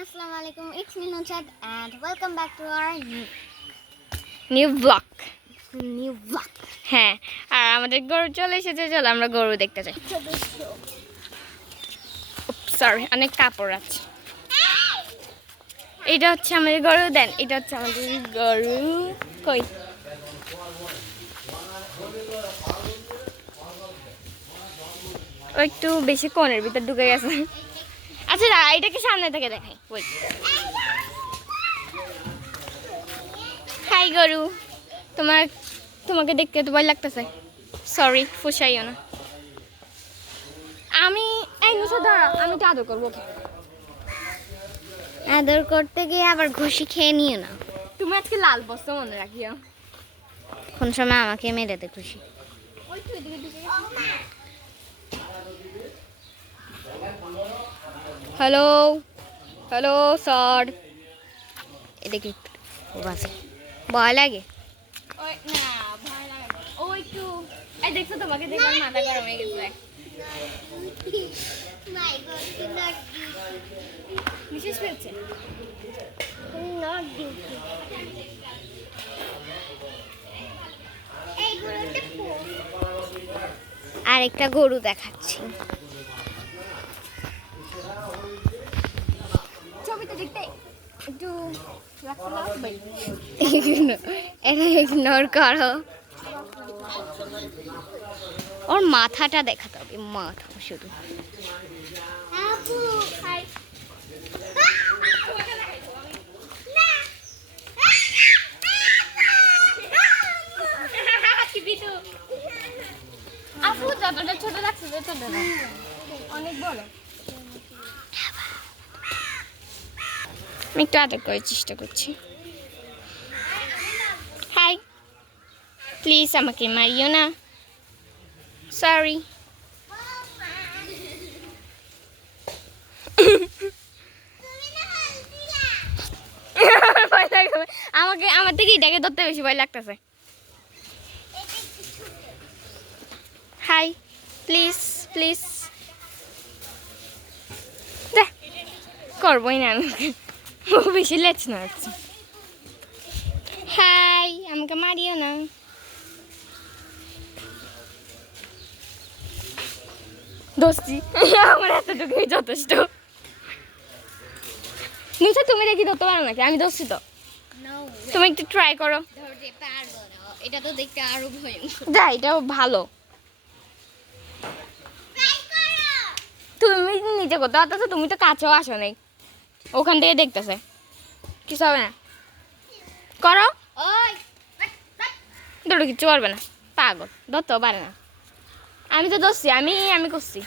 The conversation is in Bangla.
Assalamu alaikum. It's me Nunchad and welcome back to our new, new blog new vlog. হ্যাঁ আর আমাদের গরু চলে এসেছে চলো আমরা গরু দেখতে যাই। সরি অনেক কাপড় আছে। এটা হচ্ছে আমাদের গরু দেন এটা হচ্ছে আমাদের গরু। কই? একটু বেশি কোণের ভিতর ঢুকে গেছে। আচ্ছা দাঁড়া এটাকে সামনে থেকে দেখাই। ওই। হাই গরু। তোমার তোমাকে দেখতে তো ভয় লাগতেছে। সরি ফুসাইও না। আমি এই নিচে ধরো আমি তো আদর করব আদর করতে গিয়ে আবার ঘুষি খেয়ে নিও না। তুমি আজকে লাল বস্তা মনে রাখিও। কোন সময় আমাকে মেরে দে খুশি হ্যালো হ্যালো স্যার এটা কি ও বাসে। ভয় লাগে? ওই না ভয় লাগে না। ও একটু এই দেখছ তোমাকে দেখে মাথা গরম হয়ে গেছে। বিশেষ পেয়েছে আর একটা গরু দেখাচ্ছি। এটা ইগনোর করো। ওর মাথাটা দেখাতে হবে মাথা শুধু। ছোট লাগছে অনেক বড়। আমি একটু আদর করার চেষ্টা করছি। হাই প্লিজ আমাকে মারিও না। সরি আমাকে আমার থেকে এটাকে ধরতে বেশি ভয় লাগতেছে। হাই প্লিজ প্লিজ করবোই না আমি বেশি লেচ না হচ্ছে। হাই আমাকে মারিও না। দোস্তি আমার এতটুকুই যথেষ্ট। নিচে তুমি দেখি ধরতে পারো নাকি? আমি দোস্তি তো। তুমি একটু ট্রাই করো। এটা তো দেখতে আরও ভয়ঙ্কর। যা এটাও ভালো। তুমি নিজে করতে অথচ তুমি তো কাছেও আসো নাই। ওখান থেকে দেখতেছে। কি হবে না। করো। দুটো কিচ্ছু পারবে না। পাগল ধরতেও পারে না। আমি তো ধরছি আমি আমি করছি।